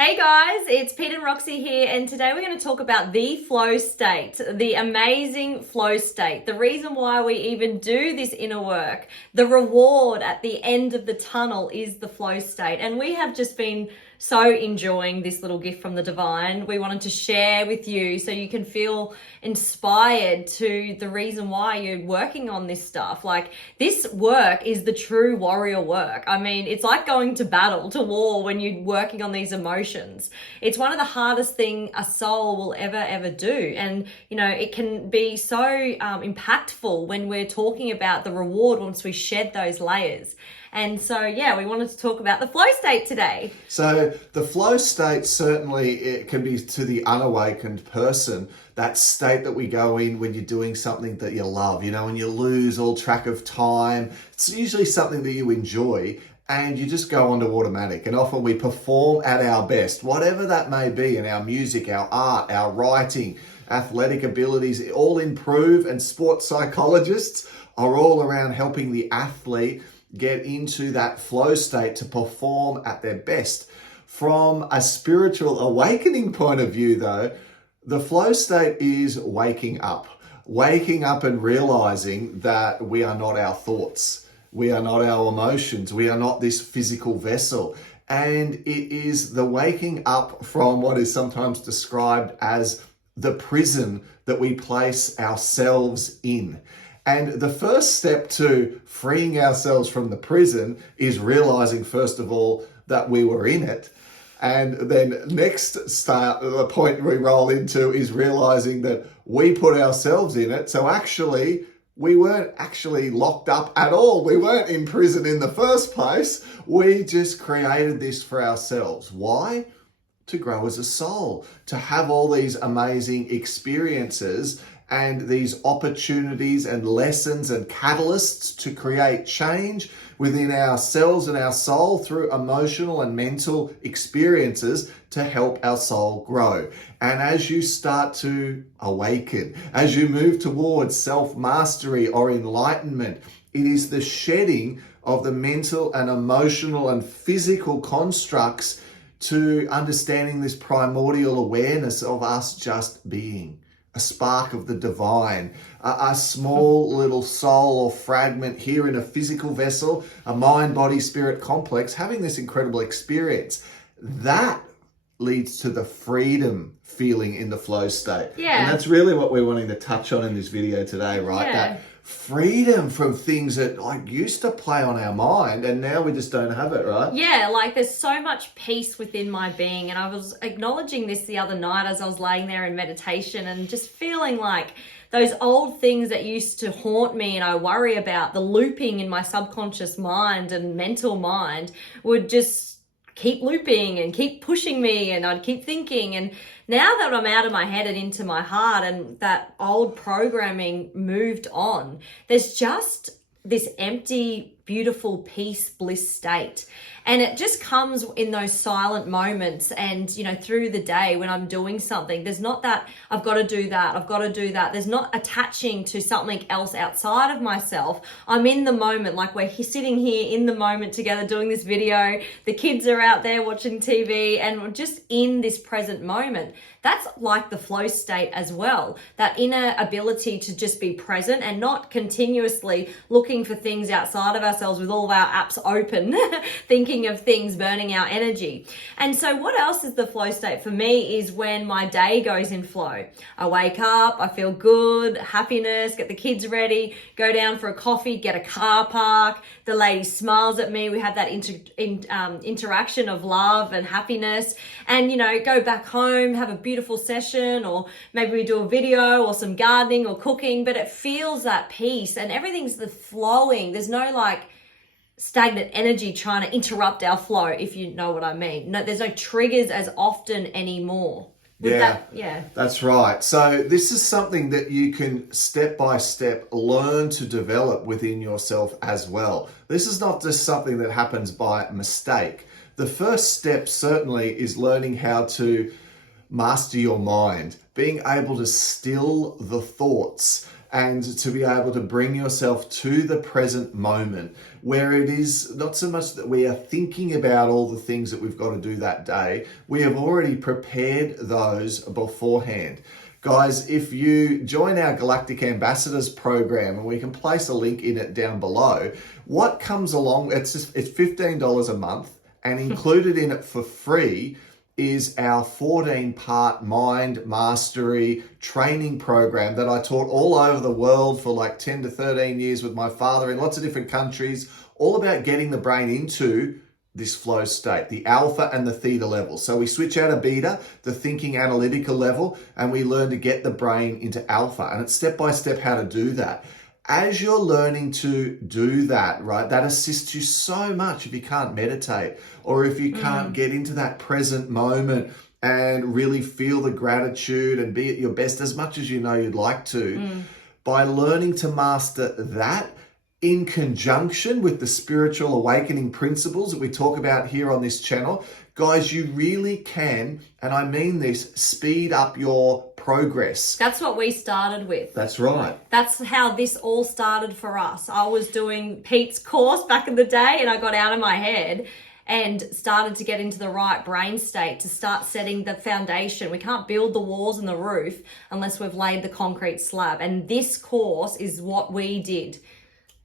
Hey guys, it's Pete and Roxy here, and today we're going to talk about the flow state, the amazing flow state, the reason why we even do this inner work. The reward at the end of the tunnel is the flow state, and we have just been so enjoying this little gift from the divine. We wanted to share with you so you can feel inspired to the reason why you're working on this stuff. Like, this work is the true warrior work. I mean, it's like going to battle, to war, when you're working on these emotions. It's one of the hardest thing a soul will ever do. And, you know, it can be so impactful when we're talking about the reward once we shed those layers. And so, yeah, we wanted to talk about the flow state today. So the flow state, certainly it can be to the unawakened person, that state that we go in when you're doing something that you love, you know, and you lose all track of time. It's usually something that you enjoy and you just go onto automatic. And often we perform at our best, whatever that may be, in our music, our art, our writing, athletic abilities, all improve. And sports psychologists are all around helping the athlete get into that flow state to perform at their best. From a spiritual awakening point of view, though, the flow state is waking up and realizing that we are not our thoughts. We are not our emotions. We are not this physical vessel. And it is the waking up from what is sometimes described as the prison that we place ourselves in. And the first step to freeing ourselves from the prison is realizing, first of all, that we were in it. And then the point we roll into is realizing that we put ourselves in it. So actually, we weren't actually locked up at all. We weren't in prison in the first place. We just created this for ourselves. Why? To grow as a soul, to have all these amazing experiences and these opportunities and lessons and catalysts to create change within ourselves and our soul through emotional and mental experiences to help our soul grow. And as you start to awaken, as you move towards self-mastery or enlightenment, it is the shedding of the mental and emotional and physical constructs to understanding this primordial awareness of us just being. A spark of the divine, a small little soul or fragment here in a physical vessel, a mind, body, spirit complex, having this incredible experience. That leads to the freedom feeling in the flow state. Yeah. And that's really what we're wanting to touch on in this video today, right? Yeah. That freedom from things that like used to play on our mind and now we just don't have it, right? Yeah, like there's so much peace within my being. And I was acknowledging this the other night as I was laying there in meditation and just feeling like those old things that used to haunt me and I worry about, the looping in my subconscious mind and mental mind, would just keep looping and keep pushing me, and I'd keep thinking. And now that I'm out of my head and into my heart and that old programming moved on, there's just this empty, beautiful peace, bliss state. And it just comes in those silent moments and, you know, through the day when I'm doing something. There's not that I've got to do that, I've got to do that. There's not attaching to something else outside of myself. I'm in the moment, like we're sitting here in the moment together doing this video. The kids are out there watching TV and we're just in this present moment. That's like the flow state as well. That inner ability to just be present and not continuously looking for things outside of ourselves with all of our apps open, thinking of things, burning our energy. And so what else is the flow state for me is when my day goes in flow. I wake up, I feel good, happiness, get the kids ready, go down for a coffee, get a car park. The lady smiles at me. We have that interaction of love and happiness, and, you know, go back home, have a beautiful session, or maybe we do a video or some gardening or cooking, but it feels that peace and everything's the flowing. There's no like stagnant energy trying to interrupt our flow, if you know what I mean. No, there's no triggers as often anymore. That's right. So this is something that you can step by step learn to develop within yourself as well. This is not just something that happens by mistake. The first step certainly is learning how to master your mind, being able to still the thoughts and to be able to bring yourself to the present moment, where it is not so much that we are thinking about all the things that we've got to do that day. We have already prepared those beforehand. Guys, if you join our Galactic Ambassadors program, and we can place a link in it down below, what comes along, it's $15 a month, and included in it for free is our 14-part mind mastery training program that I taught all over the world for like 10 to 13 years with my father in lots of different countries, all about getting the brain into this flow state, the alpha and the theta level. So we switch out of beta, the thinking analytical level, and we learn to get the brain into alpha. And it's step by step how to do that. As you're learning to do that, right, that assists you so much if you can't meditate, or if you can't get into that present moment and really feel the gratitude and be at your best as much as you know you'd like to. By learning to master that, in conjunction with the spiritual awakening principles that we talk about here on this channel, guys, you really can, and I mean this, speed up your progress. That's what we started with. That's right. That's how this all started for us. I was doing Pete's course back in the day, and I got out of my head and started to get into the right brain state to start setting the foundation. We can't build the walls and the roof unless we've laid the concrete slab. And this course is what we did.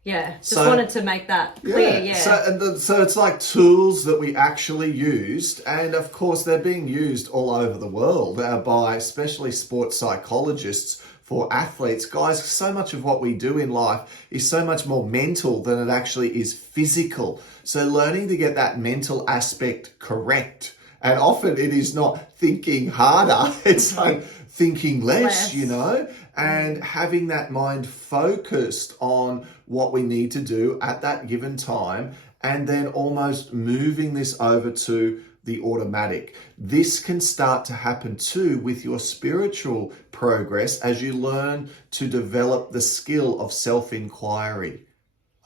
Yeah, just wanted to make that clear, yeah. So it's like tools that we actually used, and of course they're being used all over the world by especially sports psychologists for athletes. Guys, so much of what we do in life is so much more mental than it actually is physical. So learning to get that mental aspect correct, and often it is not thinking harder, it's like thinking less, you know, and having that mind focused on what we need to do at that given time, and then almost moving this over to the automatic. This can start to happen too with your spiritual progress as you learn to develop the skill of self-inquiry.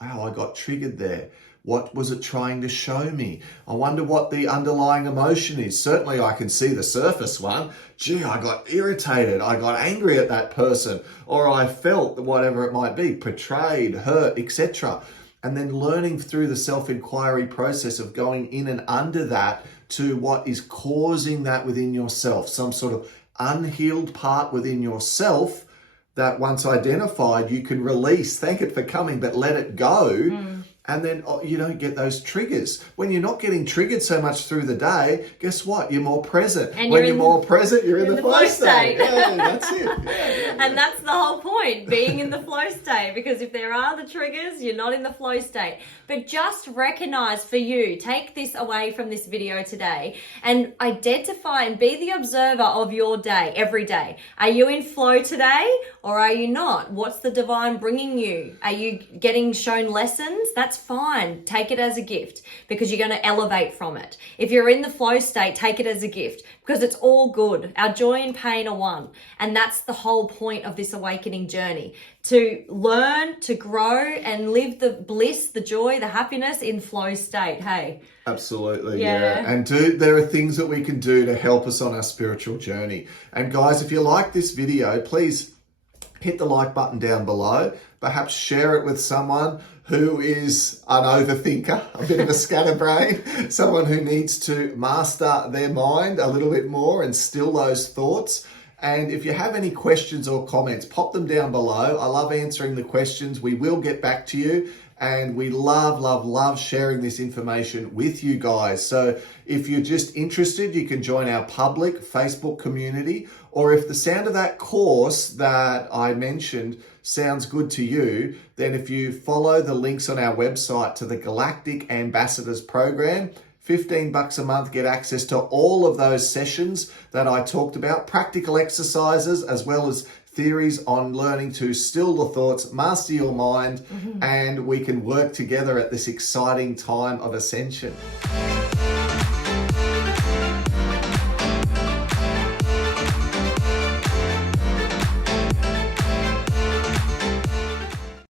Wow, I got triggered there. What was it trying to show me? I wonder what the underlying emotion is. Certainly I can see the surface one. Gee, I got irritated. I got angry at that person, or I felt whatever it might be, betrayed, hurt, etc. And then learning through the self-inquiry process of going in and under that to what is causing that within yourself, some sort of unhealed part within yourself that once identified, you can release, thank it for coming, but let it go. And then you don't get those triggers. When you're not getting triggered so much through the day, guess what? You're more present. And when you're more present, you're in the flow state. Yeah, that's it. Yeah. And that's the whole point, being in the flow state. Because if there are the triggers, you're not in the flow state. But just recognize for you, take this away from this video today and identify and be the observer of your day every day. Are you in flow today or are you not? What's the divine bringing you? Are you getting shown lessons? That's fine. Take it as a gift because you're going to elevate from it. If you're in the flow state, take it as a gift because it's all good. Our joy and pain are one. And that's the whole point of this awakening journey, to learn, to grow and live the bliss, the joy, the happiness in flow state. Hey. Absolutely, yeah. And there are things that we can do to help us on our spiritual journey. And guys, if you like this video, please hit the like button down below. Perhaps share it with someone who is an overthinker, a bit of a scatterbrain, someone who needs to master their mind a little bit more and still those thoughts. And if you have any questions or comments, pop them down below. I love answering the questions. We will get back to you. And we love sharing this information with you guys. So if you're just interested, you can join our public Facebook community. Or if the sound of that course that I mentioned sounds good to you, then if you follow the links on our website to the Galactic Ambassadors program, $15 a month, get access to all of those sessions that I talked about, practical exercises, as well as theories on learning to still the thoughts, master your mind, and we can work together at this exciting time of ascension.